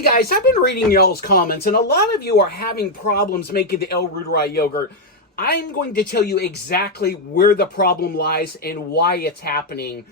Hey guys, I've been reading y'all's comments, and a lot of you are having problems making the L-Reuteri yogurt. I'm going to tell you exactly where the problem lies and why it's happening.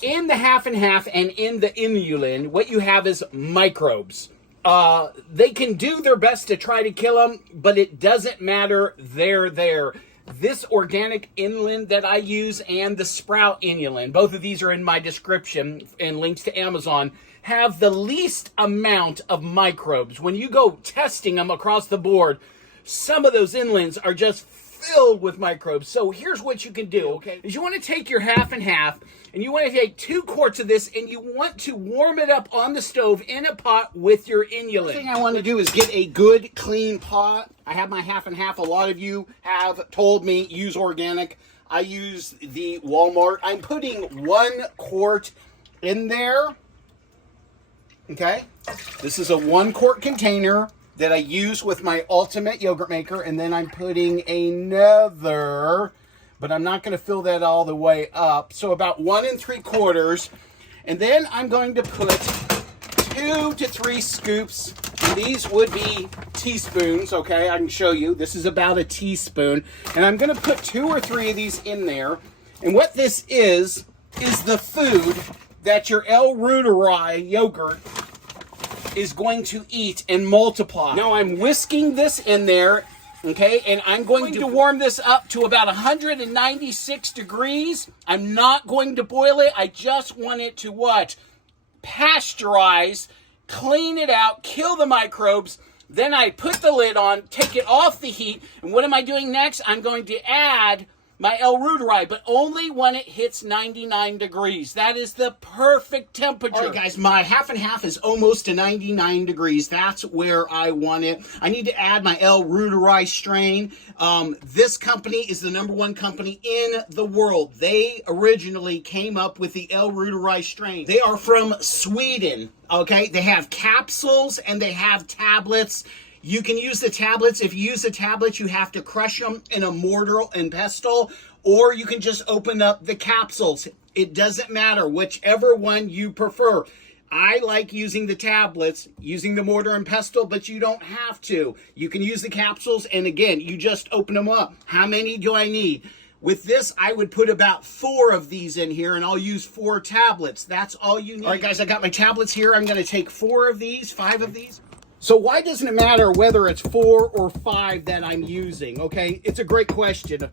In the half and half and in the inulin, what you have is microbes. They can do their best to try to kill them, but it doesn't matter. They're there. This organic inulin that I use and the sprout inulin, both of these are in my description and links to Amazon, have the least amount of microbes. When you go testing them across the board, some of those inulins are just filled with microbes. So here's what you can do, okay? Is you want to take your half and half, and you want to take 2 quarts of this, and you want to warm it up on the stove in a pot with your inulin. The thing I want to do is get a good, clean pot. I have my half and half. A lot of you have told me use organic. I use the Walmart. I'm putting 1 quart in there. Okay? This is a 1 quart container that I use with my ultimate yogurt maker, and then I'm putting another, but I'm not going to fill that all the way up. So about 1 3/4, and then I'm going to put 2 to 3 scoops. And these would be teaspoons. Okay, I can show you. This is about a teaspoon, and I'm going to put 2 or 3 of these in there. And what this is the food that your L-Reuteri yogurt is going to eat and multiply. Now I'm whisking this in there, okay, and I'm going to warm this up to about 196 degrees. I'm not going to boil it. I just want it to what? Pasteurize, clean it out, kill the microbes. Then I put the lid on, take it off the heat, and what am I doing next? I'm going to add my L-Reuteri, but only when it hits 99 degrees. That is the perfect temperature. All right, guys, my half and half is almost to 99 degrees. That's where I want it. I need to add my L-Reuteri strain. This company is the #1 company in the world. They originally came up with the L-Reuteri strain. They are from Sweden, okay? They have capsules and they have tablets. You can use the tablets. If you use the tablets, you have to crush them in a mortar and pestle, or you can just open up the capsules. It doesn't matter, whichever one you prefer. I like using the tablets, using the mortar and pestle, but you don't have to. You can use the capsules, and again, you just open them up. How many do I need? With this, I would put about 4 of these in here, and I'll use 4 tablets. That's all you need. All right, guys, I got my tablets here. I'm going to take 4 of these, 5 of these. So why doesn't it matter whether it's 4 or 5 that I'm using, okay? It's a great question.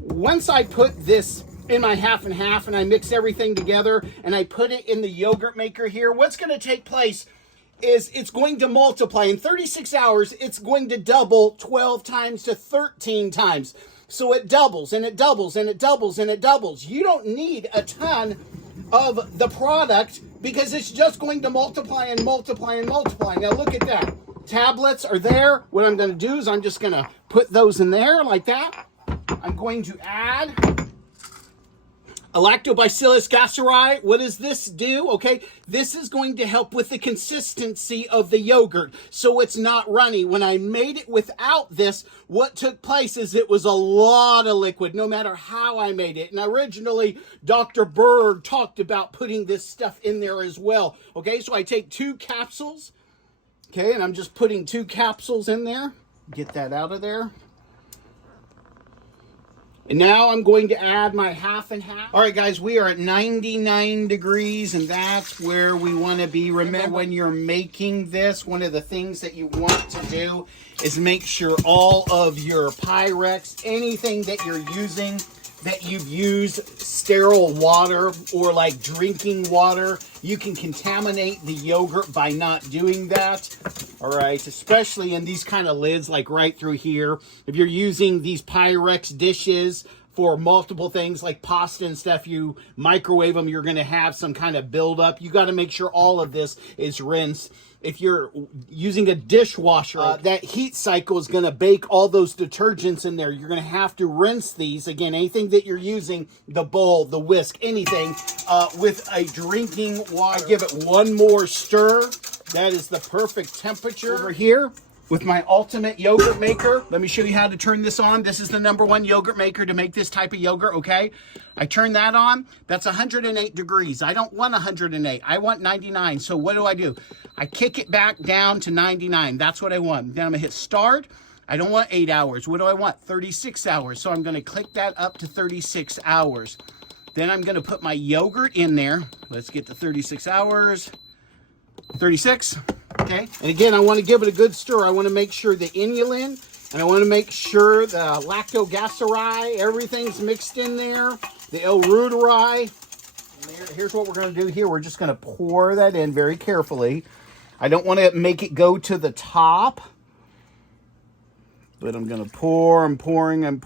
Once I put this in my half and half and I mix everything together and I put it in the yogurt maker here, what's going to take place is it's going to multiply. In 36 hours, it's going to double 12 times to 13 times. So it doubles and it doubles and it doubles and it doubles. You don't need a ton of the product because it's just going to multiply and multiply and multiply. Now look at that. Tablets are there. What I'm going to do is I'm just going to put those in there like that. I'm going to add a Lactobacillus gasseri. What does this do? Okay, this is going to help with the consistency of the yogurt so it's not runny. When I made it without this, what took place is it was a lot of liquid, no matter how I made it. And originally, Dr. Berg talked about putting this stuff in there as well. Okay, so I take 2 capsules, okay, and I'm just putting 2 capsules in there. Get that out of there. And now I'm going to add my half and half. All right, guys, we are at 99 degrees, and that's where we want to be. Remember, when you're making this, one of the things that you want to do is make sure all of your Pyrex, anything that you're using, that you've used sterile water or like drinking water, you can contaminate the yogurt by not doing that. All right, especially in these kind of lids, like right through here. If you're using these Pyrex dishes for multiple things like pasta and stuff, you microwave them, you're going to have some kind of buildup. You got to make sure all of this is rinsed. If you're using a dishwasher, that heat cycle is going to bake all those detergents in there. You're going to have to rinse these. Again, anything that you're using, the bowl, the whisk, anything, with a drinking water. I give it 1 more stir. That is the perfect temperature. Over here, with my ultimate yogurt maker. Let me show you how to turn this on. This is the #1 yogurt maker to make this type of yogurt, okay? I turn that on. That's 108 degrees. I don't want 108. I want 99. So what do? I kick it back down to 99. That's what I want. Then I'm gonna hit start. I don't want 8 hours. What do I want? 36 hours. So I'm gonna click that up to 36 hours. Then I'm gonna put my yogurt in there. Let's get to 36 hours. 36. Okay, and again, I want to give it a good stir. I want to make sure the inulin, and I want to make sure the lactobacilli, everything's mixed in there. The L-Reuteri. Here's what we're going to do here. We're just going to pour that in very carefully. I don't want to make it go to the top, but I'm going to pour. I'm pouring, and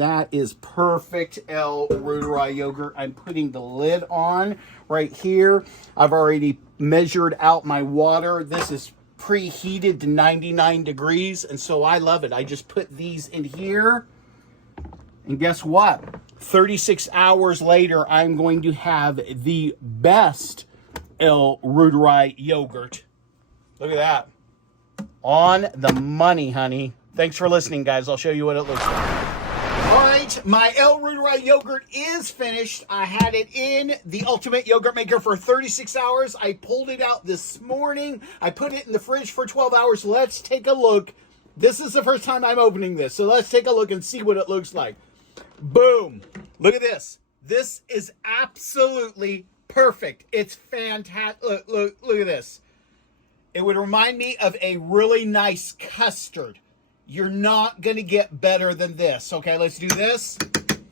that is perfect L-Reuteri yogurt. I'm putting the lid on right here. I've already measured out my water. This is preheated to 99 degrees, and so I love it. I just put these in here, and guess what? 36 hours later, I'm going to have the best L-Reuteri yogurt. Look at that. On the money, honey. Thanks for listening, guys. I'll show you what it looks like. All right, my L-Reuteri yogurt is finished. I had it in the Ultimate Yogurt Maker for 36 hours. I pulled it out this morning. I put it in the fridge for 12 hours. Let's take a look. This is the first time I'm opening this, so let's take a look and see what it looks like. Boom. Look at this. This is absolutely perfect. It's fantastic. Look at this. It would remind me of a really nice custard. You're not going to get better than this. Okay, let's do this.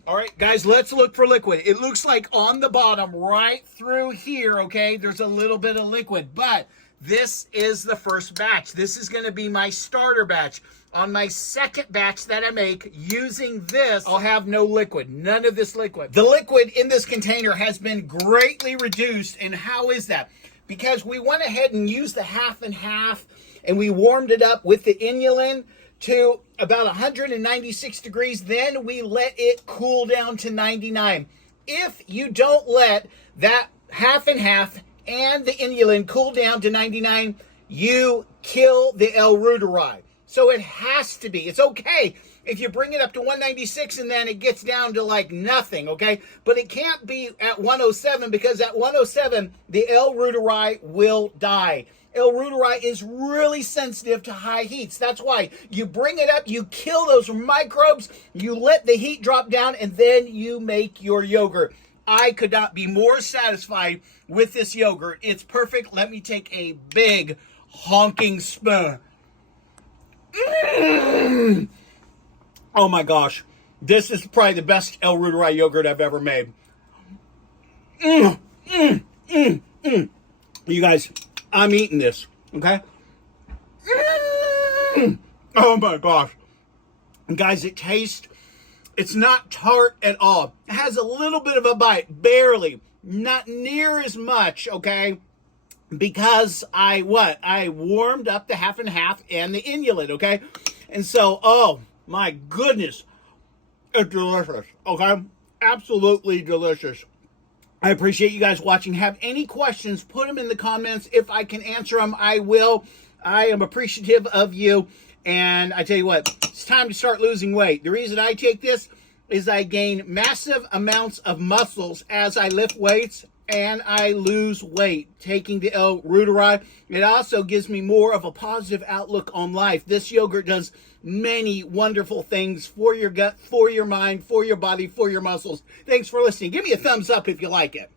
All right, guys, let's look for liquid. It looks like on the bottom right through here, okay, there's a little bit of liquid, but this is the first batch. This is going to be my starter batch. On my second batch that I make using this, I'll have no liquid, none of this liquid. The liquid in this container has been greatly reduced, and how is that? Because we went ahead and used the half and half, and we warmed it up with the inulin to about 196 degrees. Then we let it cool down to 99. If you don't let that half and half and the inulin cool down to 99, you kill the L-Reuteri. So it has to be. It's okay if you bring it up to 196 and then it gets down to like nothing, okay? But it can't be at 107, because at 107, the L-Reuteri will die. L-Reuteri is really sensitive to high heats. That's why you bring it up, you kill those microbes, you let the heat drop down, and then you make your yogurt. I could not be more satisfied with this yogurt. It's perfect. Let me take a big honking spoon. Oh my gosh. This is probably the best L-Reuteri yogurt I've ever made. You guys, I'm eating this, okay? Oh my gosh. Guys, it tastes, it's not tart at all. It has a little bit of a bite, barely. Not near as much, okay? Because I warmed up the half and half and the inulin, okay? And so, oh my goodness, it's delicious, okay? Absolutely delicious. I appreciate you guys watching. Have any questions, put them in the comments. If I can answer them, I will. I am appreciative of you. And I tell you what, it's time to start losing weight. The reason I take this is I gain massive amounts of muscles as I lift weights and I lose weight taking the L-Reuteri. It also gives me more of a positive outlook on life. This yogurt does many wonderful things for your gut, for your mind, for your body, for your muscles. Thanks for listening. Give me a thumbs up if you like it.